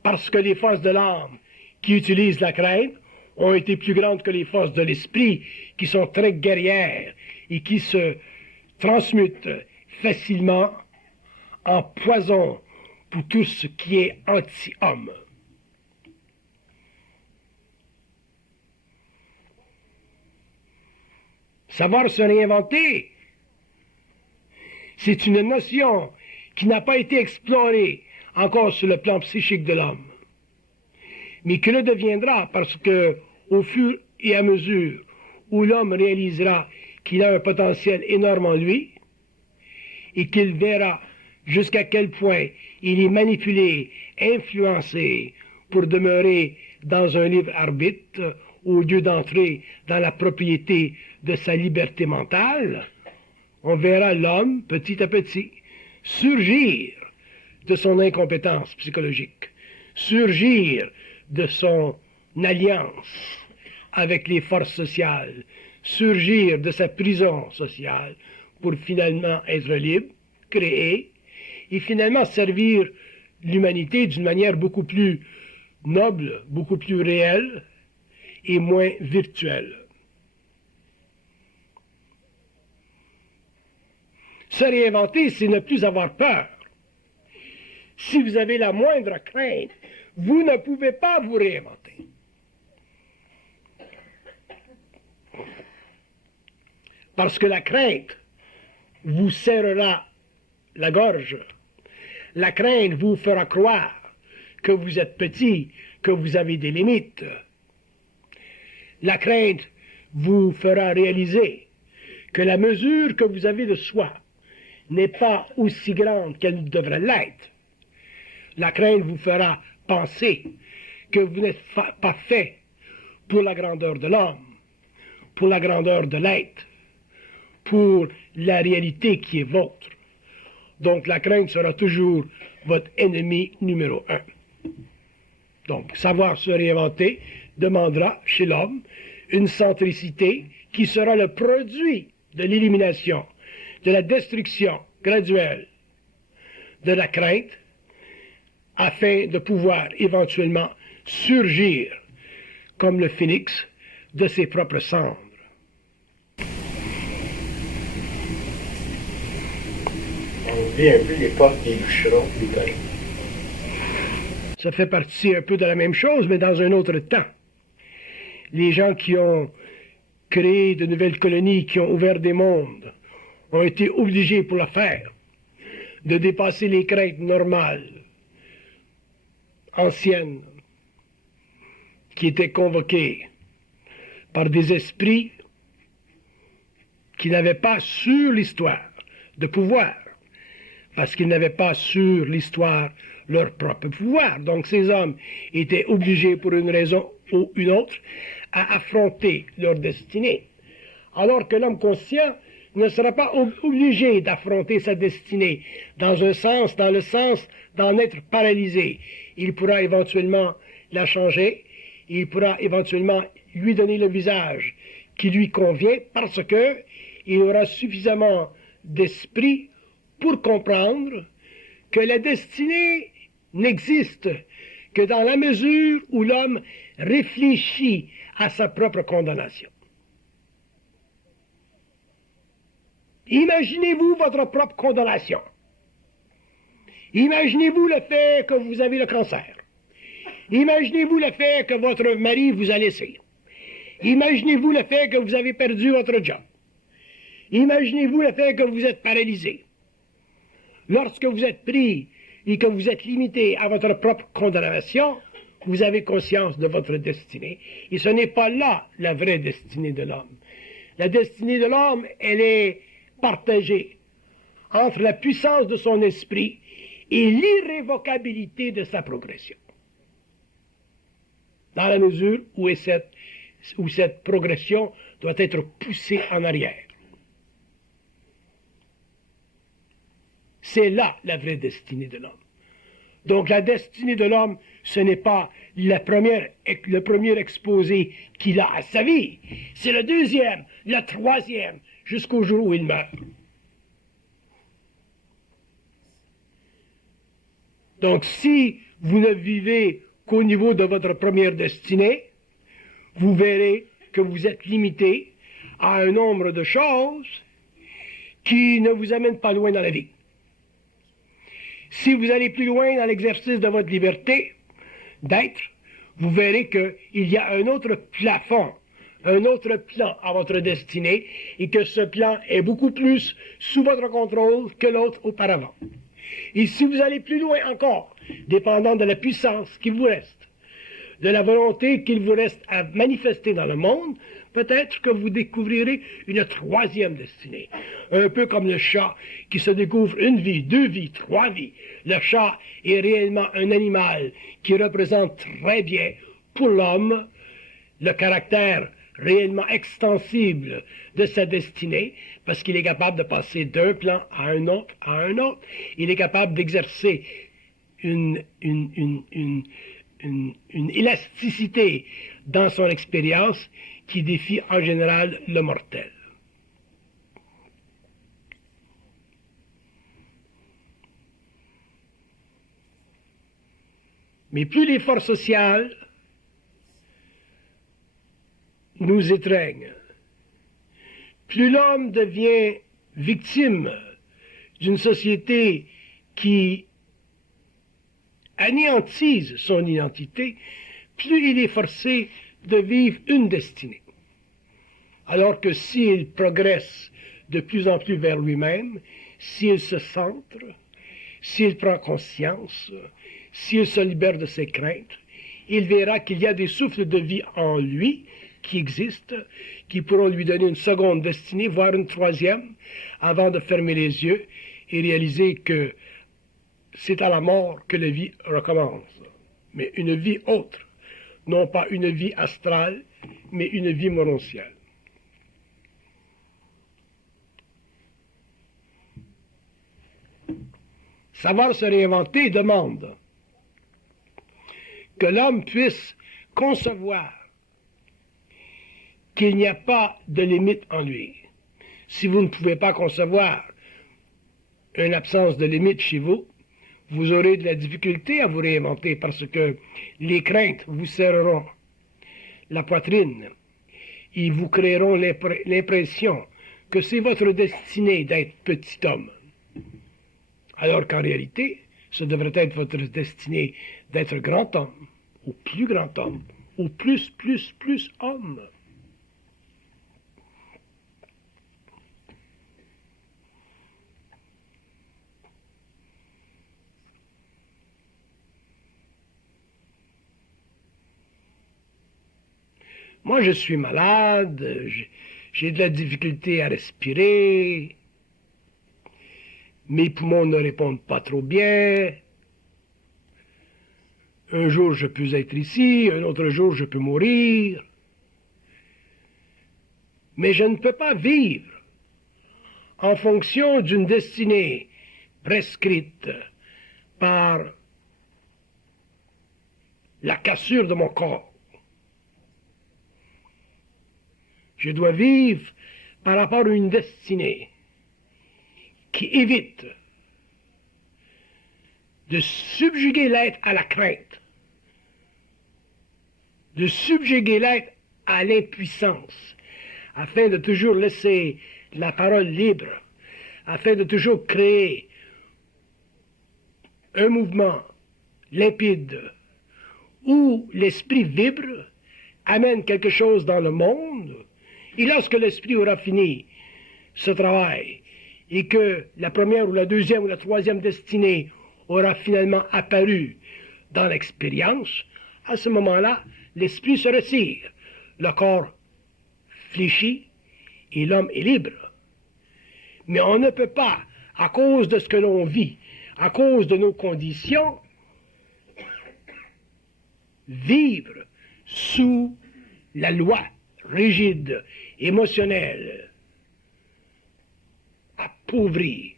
parce que les forces de l'âme qui utilisent la crainte ont été plus grandes que les forces de l'esprit qui sont très guerrières et qui se transmutent facilement en poison pour tout ce qui est anti-homme. Savoir se réinventer, c'est une notion qui n'a pas été explorée encore sur le plan psychique de l'homme, mais qui le deviendra parce que, au fur et à mesure où l'homme réalisera qu'il a un potentiel énorme en lui et qu'il verra jusqu'à quel point il est manipulé, influencé pour demeurer dans un libre arbitre au lieu d'entrer dans la propriété de sa liberté mentale, on verra l'homme, petit à petit, surgir de son incompétence psychologique, surgir de son alliance avec les forces sociales, surgir de sa prison sociale pour finalement être libre, créer, et finalement servir l'humanité d'une manière beaucoup plus noble, beaucoup plus réelle et moins virtuelle. Se réinventer, c'est ne plus avoir peur. Si vous avez la moindre crainte, vous ne pouvez pas vous réinventer. Parce que la crainte vous serrera la gorge. La crainte vous fera croire que vous êtes petit, que vous avez des limites. La crainte vous fera réaliser que la mesure que vous avez de soi n'est pas aussi grande qu'elle devrait l'être, la crainte vous fera penser que vous n'êtes pas fait pour la grandeur de l'homme, pour la grandeur de l'être, pour la réalité qui est vôtre. Donc la crainte sera toujours votre ennemi numéro un. Donc savoir se réinventer demandera chez l'homme une centricité qui sera le produit de l'élimination, de la destruction graduelle de la crainte, afin de pouvoir éventuellement surgir comme le phénix de ses propres cendres. On oublie un peu l'époque des bûcherons, des colons. Ça fait partie un peu de la même chose, mais dans un autre temps. Les gens qui ont créé de nouvelles colonies, qui ont ouvert des mondes, ont été obligés pour le faire de dépasser les craintes normales, anciennes, qui étaient convoquées par des esprits qui n'avaient pas sur l'histoire de pouvoir, parce qu'ils n'avaient pas sur l'histoire leur propre pouvoir. Donc ces hommes étaient obligés pour une raison ou une autre à affronter leur destinée. Alors que l'homme conscient ne sera pas obligé d'affronter sa destinée dans le sens d'en être paralysé. Il pourra éventuellement la changer, il pourra éventuellement lui donner le visage qui lui convient parce que il aura suffisamment d'esprit pour comprendre que la destinée n'existe que dans la mesure où l'homme réfléchit à sa propre condamnation. Imaginez-vous votre propre condamnation. Imaginez-vous le fait que vous avez le cancer. Imaginez-vous le fait que votre mari vous a laissé. Imaginez-vous le fait que vous avez perdu votre job. Imaginez-vous le fait que vous êtes paralysé. Lorsque vous êtes pris et que vous êtes limité à votre propre condamnation, vous avez conscience de votre destinée. Et ce n'est pas là la vraie destinée de l'homme. La destinée de l'homme, elle est partagée entre la puissance de son esprit et l'irrévocabilité de sa progression. Dans la mesure où cette progression doit être poussée en arrière. C'est là la vraie destinée de l'homme. Donc la destinée de l'homme, ce n'est pas le premier exposé qu'il a à sa vie. C'est le deuxième, le troisième, jusqu'au jour où il meurt. Donc si vous ne vivez qu'au niveau de votre première destinée, vous verrez que vous êtes limité à un nombre de choses qui ne vous amènent pas loin dans la vie. Si vous allez plus loin dans l'exercice de votre liberté d'être, vous verrez qu'il y a un autre plafond, un autre plan à votre destinée et que ce plan est beaucoup plus sous votre contrôle que l'autre auparavant. Et si vous allez plus loin encore, dépendant de la puissance qui vous reste, de la volonté qu'il vous reste à manifester dans le monde, peut-être que vous découvrirez une troisième destinée. Un peu comme le chat qui se découvre une vie, 2 vies, 3 vies. Le chat est réellement un animal qui représente très bien pour l'homme le caractère réellement extensible de sa destinée, parce qu'il est capable de passer d'un plan à un autre, à un autre. Il est capable d'exercer une élasticité dans son expérience qui défie en général le mortel. Mais plus l'effort social nous étreigne, plus l'homme devient victime d'une société qui anéantise son identité, plus il est forcé de vivre une destinée. Alors que s'il progresse de plus en plus vers lui-même, s'il se centre, s'il prend conscience, s'il se libère de ses craintes, il verra qu'il y a des souffles de vie en lui qui existent, qui pourront lui donner une seconde destinée, voire une troisième, avant de fermer les yeux et réaliser que c'est à la mort que la vie recommence. Mais une vie autre, non pas une vie astrale, mais une vie morontiale. Savoir se réinventer demande que l'homme puisse concevoir qu'il n'y a pas de limite en lui. Si vous ne pouvez pas concevoir une absence de limite chez vous, vous aurez de la difficulté à vous réinventer parce que les craintes vous serreront la poitrine. Ils vous créeront l'impression que c'est votre destinée d'être petit homme. Alors qu'en réalité, ce devrait être votre destinée d'être grand homme, ou plus grand homme, ou plus homme. Moi, je suis malade, j'ai de la difficulté à respirer, mes poumons ne répondent pas trop bien. Un jour, je peux être ici, un autre jour, je peux mourir. Mais je ne peux pas vivre en fonction d'une destinée prescrite par la cassure de mon corps. Je dois vivre par rapport à une destinée qui évite de subjuguer l'être à la crainte, de subjuguer l'être à l'impuissance, afin de toujours laisser la parole libre, afin de toujours créer un mouvement limpide où l'esprit vibre, amène quelque chose dans le monde, et lorsque l'esprit aura fini ce travail, et que la première ou la deuxième ou la troisième destinée aura finalement apparu dans l'expérience, à ce moment-là, l'esprit se retire, le corps fléchit et l'homme est libre. Mais on ne peut pas, à cause de ce que l'on vit, à cause de nos conditions, vivre sous la loi rigide, émotionnelle, appauvrie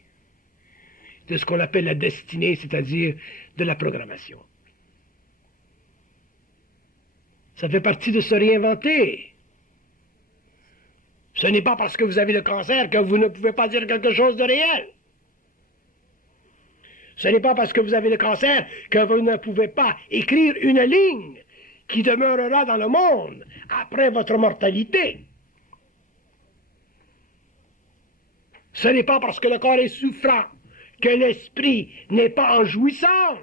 de ce qu'on appelle la destinée, c'est-à-dire de la programmation. Ça fait partie de se réinventer. Ce n'est pas parce que vous avez le cancer que vous ne pouvez pas dire quelque chose de réel. Ce n'est pas parce que vous avez le cancer que vous ne pouvez pas écrire une ligne qui demeurera dans le monde après votre mortalité. Ce n'est pas parce que le corps est souffrant que l'esprit n'est pas en jouissance.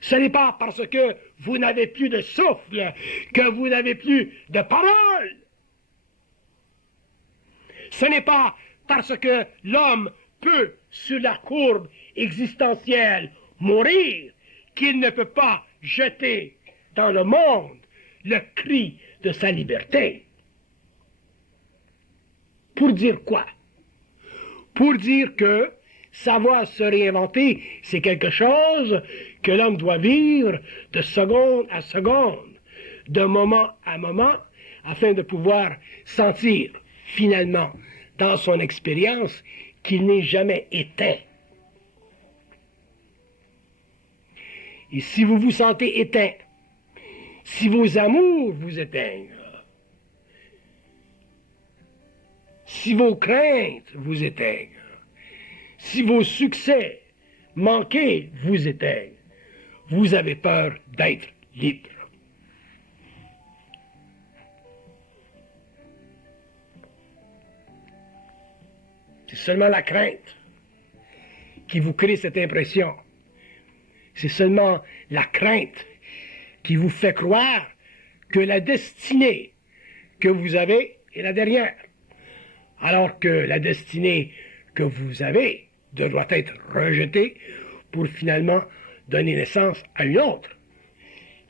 Ce n'est pas parce que vous n'avez plus de souffle que vous n'avez plus de parole. Ce n'est pas parce que l'homme peut, sur la courbe existentielle, mourir qu'il ne peut pas jeter dans le monde le cri de sa liberté. Pour dire quoi? Pour dire que savoir se réinventer, c'est quelque chose que l'homme doit vivre de seconde à seconde, de moment à moment, afin de pouvoir sentir finalement dans son expérience qu'il n'est jamais éteint. Et si vous vous sentez éteint, si vos amours vous éteignent, si vos craintes vous éteignent, si vos succès manqués vous éteignent, vous avez peur d'être libre. C'est seulement la crainte qui vous crée cette impression. C'est seulement la crainte qui vous fait croire que la destinée que vous avez est la dernière, alors que la destinée que vous avez doit être rejetée pour finalement donner naissance à une autre,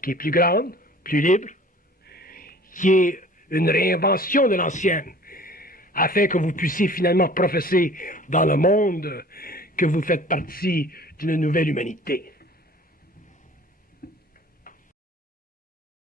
qui est plus grande, plus libre, qui est une réinvention de l'ancienne, afin que vous puissiez finalement professer dans le monde que vous faites partie d'une nouvelle humanité.